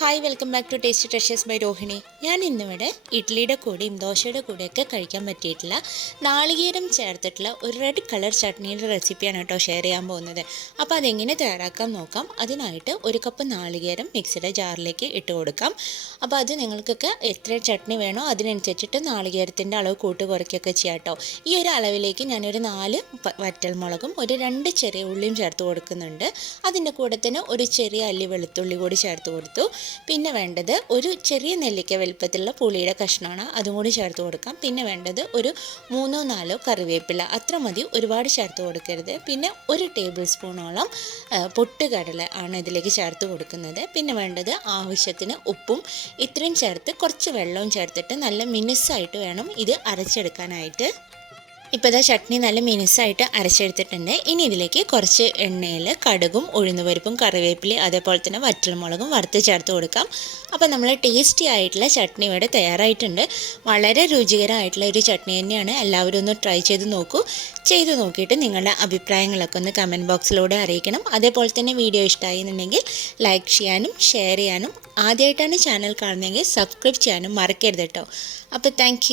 Hi welcome back to tasty treasures by Rohini. ഞാൻ ഇന്നിവിടെ ഇഡ്ഡലിയുടെ കൂടെയും ദോശയുടെ കൂടെയൊക്കെ കഴിക്കാൻ പറ്റിയിട്ടുള്ള നാളികേരം ചേർത്തിട്ടുള്ള ഒരു റെഡ് കളർ ചട്നിയുടെ റെസിപ്പിയാണ് കേട്ടോ ഷെയർ ചെയ്യാൻ പോകുന്നത്. അപ്പോൾ അതെങ്ങനെ തയ്യാറാക്കാൻ നോക്കാം. അതിനായിട്ട് ഒരു കപ്പ് നാളികേരം മിക്സിയുടെ ജാറിലേക്ക് ഇട്ട് കൊടുക്കാം. അപ്പോൾ അത് നിങ്ങൾക്കൊക്കെ എത്ര ചട്നി വേണോ അതിനനുസരിച്ചിട്ട് നാളികേരത്തിൻ്റെ അളവ് കൂട്ട് കുറയ്ക്കുകയൊക്കെ ചെയ്യാം കേട്ടോ. ഈ ഒരു അളവിലേക്ക് ഞാനൊരു 4 വറ്റൽമുളകും ഒരു 2 ചെറിയ ഉള്ളിയും ചേർത്ത് കൊടുക്കുന്നുണ്ട്. അതിൻ്റെ കൂടെ തന്നെ ഒരു ചെറിയ അല്ലി വെളുത്തുള്ളി കൂടി ചേർത്ത് കൊടുത്തു. പിന്നെ വേണ്ടത് ഒരു ചെറിയ നെല്ലിക്ക വലുപ്പത്തിലുള്ള പുളിയുടെ കഷ്ണമാണ്, അതും കൂടി ചേർത്ത് കൊടുക്കാം. പിന്നെ വേണ്ടത് ഒരു 3-4 കറിവേപ്പില, അത്ര മതി, ഒരുപാട് ചേർത്ത് കൊടുക്കരുത്. പിന്നെ ഒരു ടേബിൾ സ്പൂണോളം പൊട്ടുകടല ആണ് ഇതിലേക്ക് ചേർത്ത് കൊടുക്കുന്നത്. പിന്നെ വേണ്ടത് ആവശ്യത്തിന് ഉപ്പും, ഇത്രയും ചേർത്ത് കുറച്ച് വെള്ളവും ചേർത്തിട്ട് നല്ല മിനുസായിട്ട് വേണം ഇത് അരച്ചെടുക്കാനായിട്ട്. ഇപ്പോൾ ഇതാ ചട്നി നല്ല മിനുസായിട്ട് അരച്ചെടുത്തിട്ടുണ്ട്. ഇനി ഇതിലേക്ക് കുറച്ച് എണ്ണയിൽ കടുകും ഉഴുന്നുപരിപ്പും കറിവേപ്പിലയും അതേപോലെ തന്നെ വറ്റൽമുളകും വറുത്ത് ചേർത്ത് കൊടുക്കാം. അപ്പോൾ നമ്മൾ ടേസ്റ്റി ആയിട്ടുള്ള ചട്നി ഇവിടെ തയ്യാറായിട്ടുണ്ട്. വളരെ രുചികരമായിട്ടുള്ള ഒരു ചട്നി തന്നെയാണ്. എല്ലാവരും ഒന്ന് ട്രൈ ചെയ്ത് നോക്കൂ. ചെയ്ത് നോക്കിയിട്ട് നിങ്ങളുടെ അഭിപ്രായങ്ങളൊക്കെ ഒന്ന് കമൻറ്റ് ബോക്സിലൂടെ അറിയിക്കണം. അതേപോലെ തന്നെ വീഡിയോ ഇഷ്ടമായി എന്നുണ്ടെങ്കിൽ ലൈക്ക് ചെയ്യാനും ഷെയർ ചെയ്യാനും, ആദ്യമായിട്ടാണ് ചാനൽ കാണുന്നതെങ്കിൽ സബ്സ്ക്രൈബ് ചെയ്യാനും മറക്കരുത് കേട്ടോ. അപ്പോൾ താങ്ക്